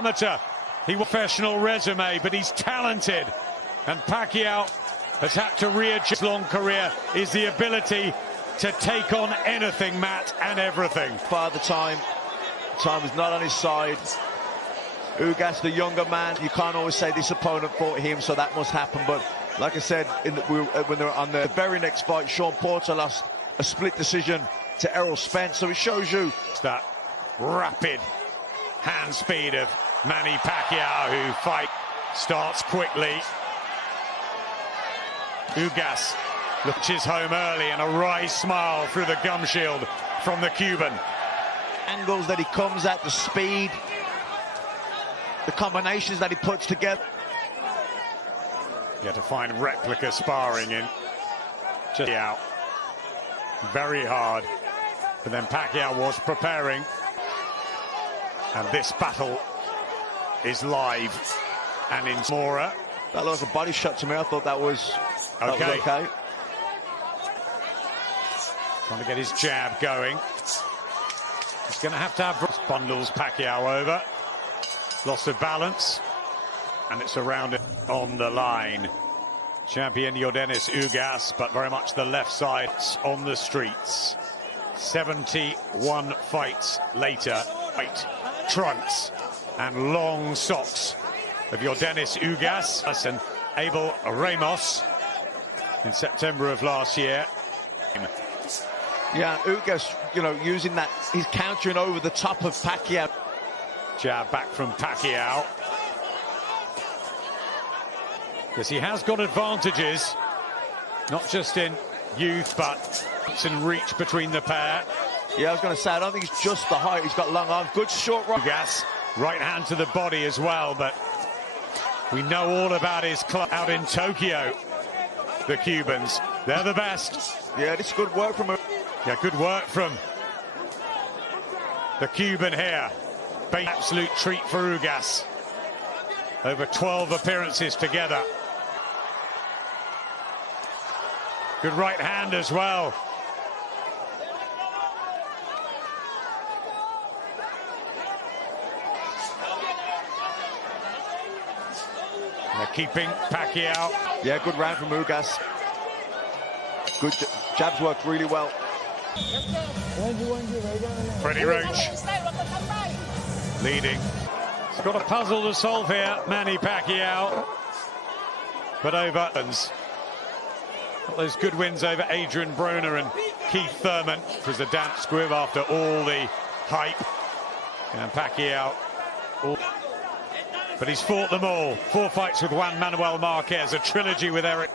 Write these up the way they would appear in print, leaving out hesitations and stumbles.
Amateur, he professional resume, but he's talented. And Pacquiao has had to readjust his long career, is the ability to take on anything, Matt, and everything. By the time is not on his side. Ugas, the younger man, you can't always say this opponent fought him, so that must happen. But like I said, when they were on the very next fight, Sean Porter lost a split decision to Errol Spence. So it shows you that rapid hand speed of Manny Pacquiao, who fight starts quickly. Ugas launches home early and a wry smile through the gum shield from the Cuban. Angles that he comes at, the speed, the combinations that he puts together. You have to find replica sparring in just out. Very hard. But then Pacquiao was preparing. And this battle is live. And in Mora. That looked like a body shot to me. I thought that was okay. Trying to get his jab going. He's going to have bundles Pacquiao over. Loss of balance. And it's around it on the line. Champion Yordenis Ugas, but very much the left side on the streets. 71 fights later, white trunks and long socks of Yordenis Ugas and Abel Ramos in September of last year. Yeah, Ugas, you know, using that, he's countering over the top of Pacquiao. Jab back from Pacquiao. Yes, he has got advantages, not just in youth, but it's in reach between the pair. Yeah, I was going to say, I don't think it's just the height. He's got long arms, good short right. Ugas, right hand to the body as well, but we know all about his club out in Tokyo. The Cubans, they're the best. Yeah, this is good work from him. Yeah, good work from the Cuban here. Absolute treat for Ugas. Over 12 appearances together. Good right hand as well. They're keeping Pacquiao. Yeah, good round from Ugas. Good jabs worked really well. Freddie Roach leading. He's got a puzzle to solve here, Manny Pacquiao. But over got those good wins over Adrian Broner and Keith Thurman. It was a damp squib after all the hype. And Pacquiao. But he's fought them all. 4 fights with Juan Manuel Marquez, a trilogy with Eric.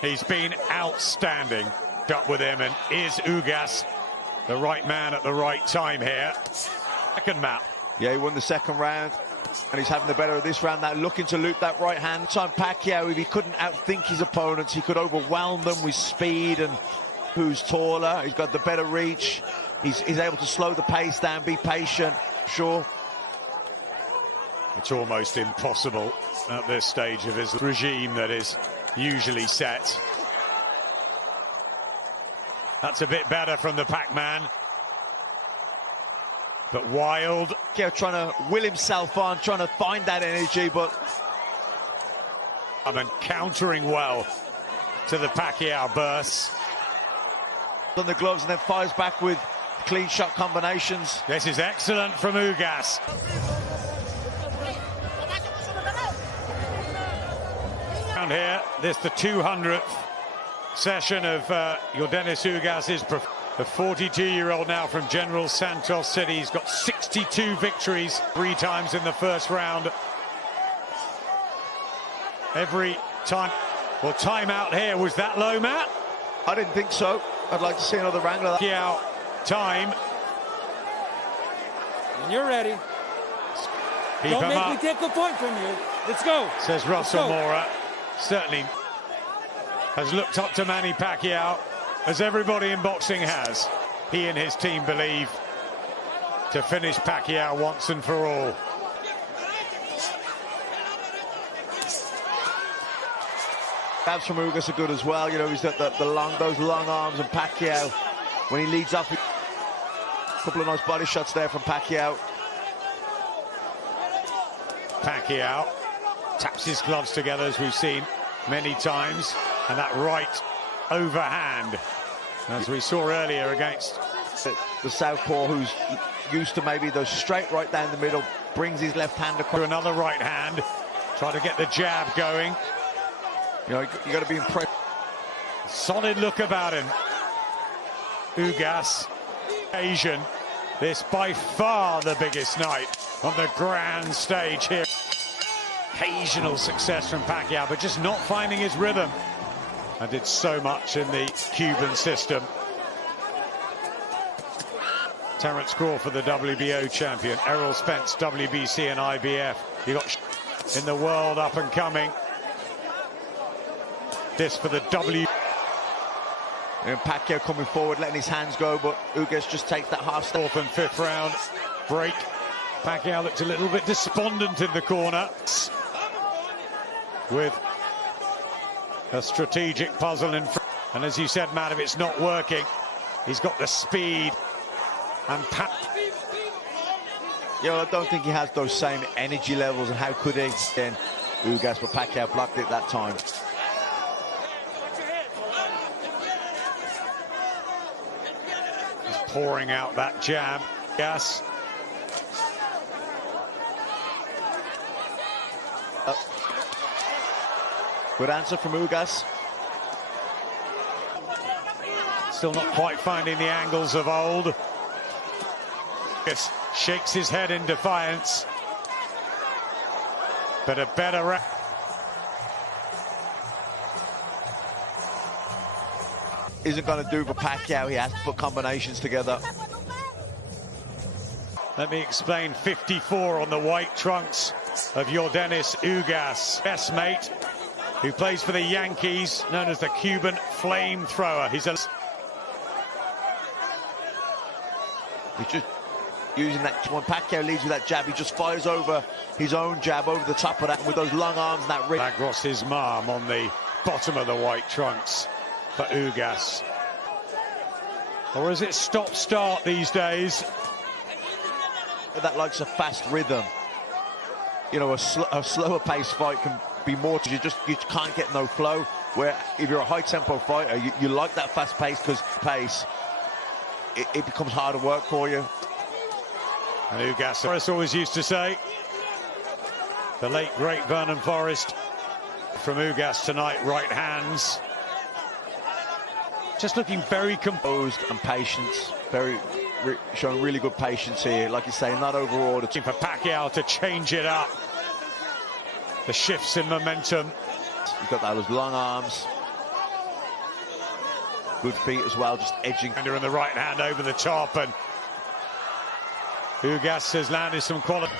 He's been outstanding. Up with him, and is Ugas the right man at the right time here? Second map. Yeah, he won the second round, and he's having the better of this round now, looking to loop that right hand. Time Pacquiao, if he couldn't outthink his opponents, he could overwhelm them with speed, and who's taller, he's got the better reach. He's able to slow the pace down, be patient. Sure. It's almost impossible at this stage of his regime that is usually set. That's a bit better from the Pac-Man. But Wild. Yeah, trying to will himself on, trying to find that energy, but... And countering well to the Pacquiao bursts. On the gloves and then fires back with clean shot combinations. This is excellent from Ugas. Around here, this the 200th session of Yordenis Ugas. Is the 42-year-old now from General Santos City. He's got 62 victories, 3 times in the first round. Every time. Well, time out here. Was that low, Matt? I didn't think so. I'd like to see another round of that. Pacquiao time. When you're ready. Don't make me take the point from you. Let's go. Says Russell Mora. Certainly has looked up to Manny Pacquiao, as everybody in boxing has. He and his team believe to finish Pacquiao once and for all. Jabs from Ugas are good as well. You know, he's got those long arms, and Pacquiao, when he leads up, Couple of nice body shots there from Pacquiao. Pacquiao taps his gloves together, as we've seen many times, and that right overhand, as we saw earlier against the southpaw, who's used to maybe those straight right down the middle, brings his left hand across. To another right hand, try to get the jab going. You know, you got to be impressed. Solid look about him. Ugas, Asian. This by far the biggest night on the grand stage here. Occasional success from Pacquiao, but just not finding his rhythm. And did so much in the Cuban system. Terence Crawford, the WBO champion. Errol Spence, WBC and IBF. You got in the world up and coming. This for the W. And Pacquiao coming forward, letting his hands go, but Ugas just takes that half step. Fourth and fifth round break. Pacquiao looked a little bit despondent in the corner, with a strategic puzzle in front. And as you said, Matt, if it's not working, he's got the speed and I don't think he has those same energy levels, and how could he? Then Ugas, but Pacquiao blocked it that time. He's pouring out that jab. Yes. Good answer from Ugas. Still not quite finding the angles of old. Ugas shakes his head in defiance. But a better... Isn't going to do for Pacquiao. He has to put combinations together. Let me explain. 54 on the white trunks of Yordenis Ugas. Best mate, who plays for the Yankees, known as the Cuban flamethrower. He's just using that. When Pacquiao leads with that jab, he just fires over his own jab over the top of that, with those long arms and that ring. Lagros his mom on the bottom of the white trunks for Ugas. Or is it stop-start these days? That likes a fast rhythm. You know, a slower paced fight can be more, you can't get no flow. Where if you're a high tempo fighter, you like that fast pace, because pace, it becomes harder work for you. And Ugas, Forrest always used to say, the late great Vernon Forrest, from Ugas tonight, right hands. Just looking very composed and patience, showing really good patience here. Like you say, not overawed. For Pacquiao to change it up. The shifts in momentum. He's got those long arms. Good feet as well, just edging. And in the right hand over the top, and Ugas has landed some quality.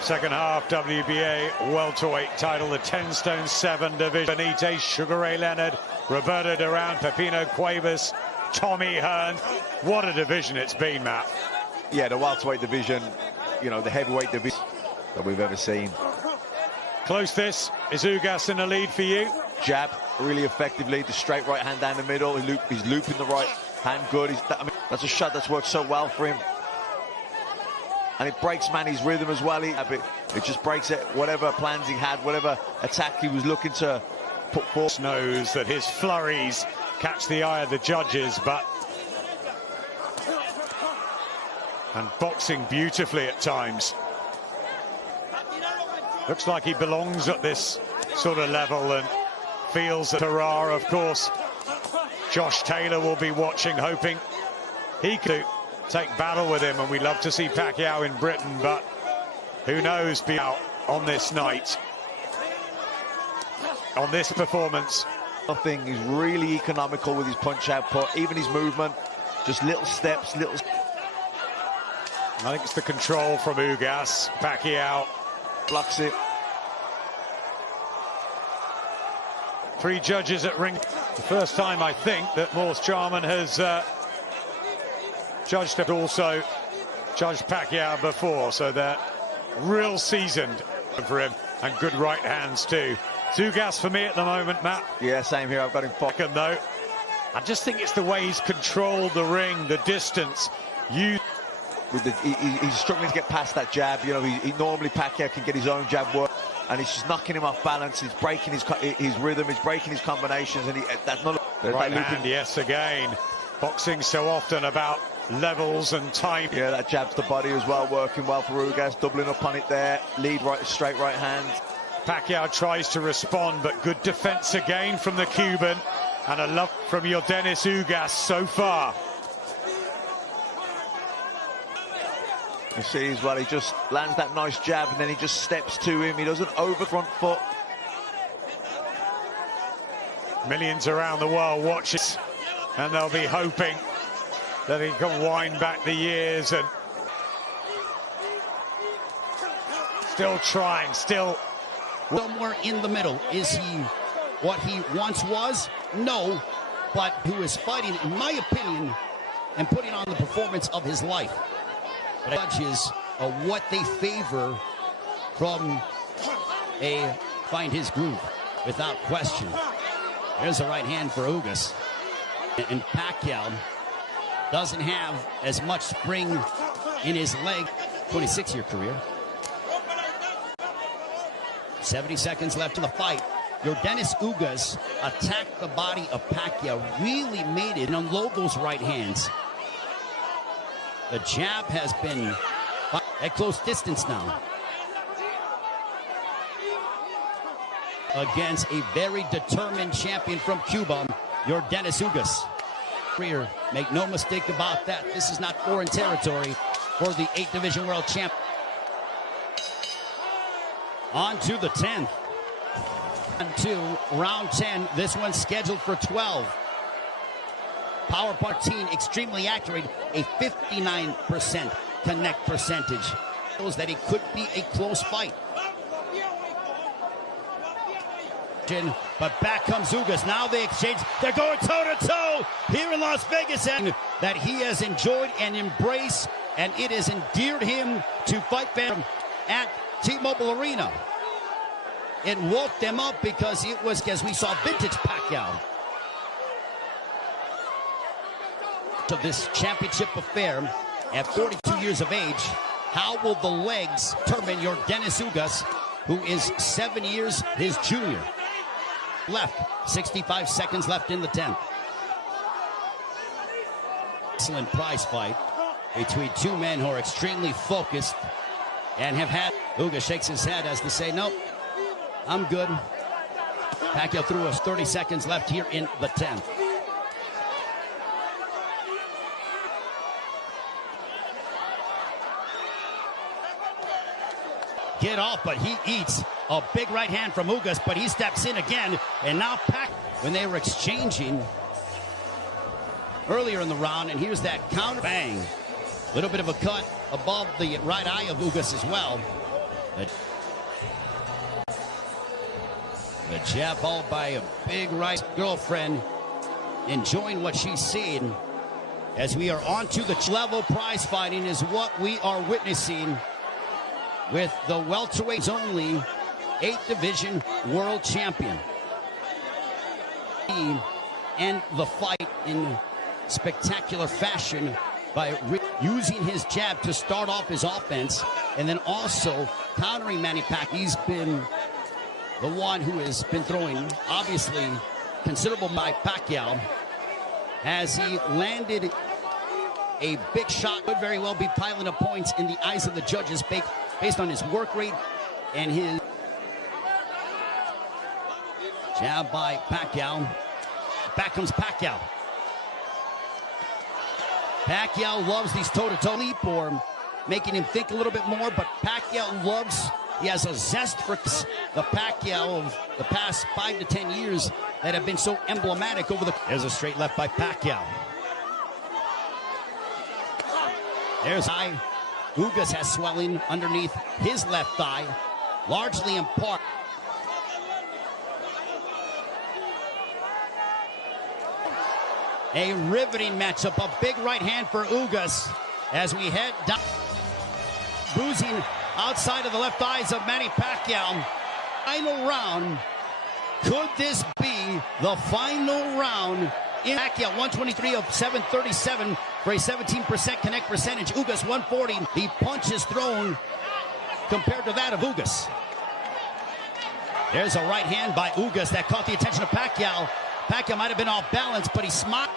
Second half WBA welterweight title, the 10 stone 7 division. Benitez, Sugar Ray Leonard, Roberto Duran, Pepino Cuevas, Tommy Hearn. What a division it's been, Matt. Yeah, the welterweight division, you know, the heavyweight division that we've ever seen. Close this. Is Ugas in the lead for you? Jab really effectively, the straight right hand down the middle. He's looping the right hand good. That's a shot that's worked so well for him. And it breaks Manny's rhythm as well. It just breaks it, whatever plans he had, whatever attack he was looking to put forward. Knows that his flurries catch the eye of the judges, and boxing beautifully at times. Looks like he belongs at this sort of level and feels that Terrar, of course. Josh Taylor will be watching, hoping he could take battle with him, and we love to see Pacquiao in Britain, but who knows, be out on this night, on this performance. Nothing, he's really economical with his punch output, even his movement, just little steps, I think it's the control from Ugas. Pacquiao blocks it. 3 judges at ring. The first time, I think, that Morse Charman has judged it, also judged Pacquiao before, so they're real seasoned for him, and good right hands too. Ugas for me at the moment, Matt. Yeah, same here. I've got him second though. I just think it's the way he's controlled the ring, the distance. he's struggling to get past that jab. You know, he normally Pacquiao can get his own jab work, and he's just knocking him off balance. He's breaking his rhythm. He's breaking his combinations, and that's not right hand. Yes, again, boxing so often about levels and time. Yeah, that jab to the body as well, working well for Ugas, doubling up on it there. Lead right, straight right hand. Pacquiao tries to respond, but good defense again from the Cuban, and a love from Yordenis Ugas so far. You see as well, he just lands that nice jab and then he just steps to him. He doesn't over front foot. Millions around the world watch it, and they'll be hoping that he can wind back the years, and still trying, still. Somewhere in the middle. Is he what he once was? No, but who is fighting, in my opinion, and putting on the performance of his life. Judges what they favor from find his groove, without question. There's a right hand for Ugas. And Pacquiao doesn't have as much spring in his leg. 26-year career. 70 seconds left in the fight. Yordenis Ugas attacked the body of Pacquiao, really made it and unload those right hands. The jab has been at close distance now. Against a very determined champion from Cuba, Yordenis Ugas. Make no mistake about that. This is not foreign territory for the 8th Division World Champ. On to the 10th. On to round 10. This one's scheduled for 12. Power punch team extremely accurate, a 59% connect percentage. Shows that it could be a close fight. But back comes Ugas. Now they exchange. They're going toe-to-toe here in Las Vegas. And that he has enjoyed and embraced, and it has endeared him to fight fans at T-Mobile Arena. It woke them up because it was, as we saw, vintage Pacquiao. Of this championship affair at 42 years of age, how will the legs determine Yordenis Ugas, who is 7 years his junior? Left, 65 seconds left in the 10th. Excellent prize fight between two men who are extremely focused and have had. Ugas shakes his head as to say, nope, I'm good. Pacquiao threw us 30 seconds left here in the 10th. Get off, but he eats a big right hand from Ugas, but he steps in again, and now when they were exchanging earlier in the round, and here's that counter bang. A little bit of a cut above the right eye of Ugas as well. The jab followed by a big right. Girlfriend enjoying what she's seeing as we are on to the level. Prize fighting is what we are witnessing with the welterweights only 8th Division World Champion. And the fight in spectacular fashion by using his jab to start off his offense, and then also countering Manny Pacquiao. He's been the one who has been throwing, obviously, considerable by Pacquiao, as he landed a big shot. Could very well be piling up points in the eyes of the judges based on his work rate and his jab by Pacquiao. Back comes Pacquiao. Pacquiao loves these toe-to-toe leap, or making him think a little bit more, but Pacquiao loves, he has a zest for the Pacquiao of the past 5 to 10 years that have been so emblematic over the... There's a straight left by Pacquiao. There's eye. Ugas has swelling underneath his left thigh, largely in part. A riveting matchup, a big right hand for Ugas as we head down. Bruising outside of the left eyes of Manny Pacquiao. Final round. Could this be the final round? In Pacquiao, 123 of 737, for a 17% connect percentage. Ugas 140. The punches thrown compared to that of Ugas. There's a right hand by Ugas that caught the attention of Pacquiao. Pacquiao might have been off balance, but he smiled.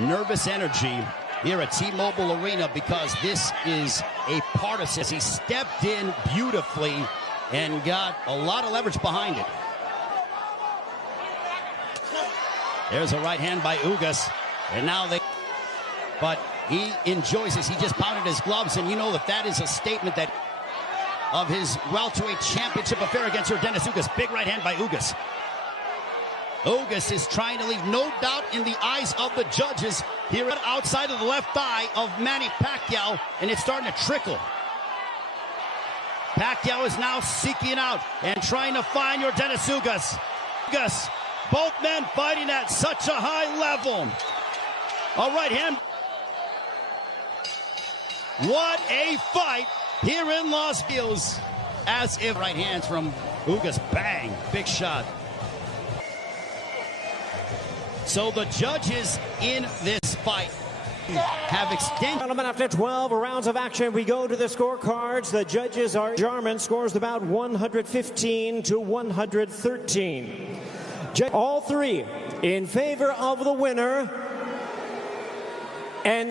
Nervous energy here at T-Mobile Arena because this is a partisan. He stepped in beautifully and got a lot of leverage behind it. There's a right hand by Ugas, and now but he enjoys this. He just pounded his gloves, and you know that is a statement that of his welterweight championship affair against Yordenis Ugas. Big right hand by Ugas. Ugas is trying to leave no doubt in the eyes of the judges here outside of the left thigh of Manny Pacquiao, and it's starting to trickle. Pacquiao is now seeking out and trying to find Yordenis Ugas. Ugas, both men fighting at such a high level. All right, hand. What a fight here in Las Vegas. As if right hands from Ugas, bang, big shot. So the judges in this fight have extended. Gentlemen, after 12 rounds of action, we go to the scorecards. The judges are Jarman scores about 115 to 113. All three in favor of the winner. And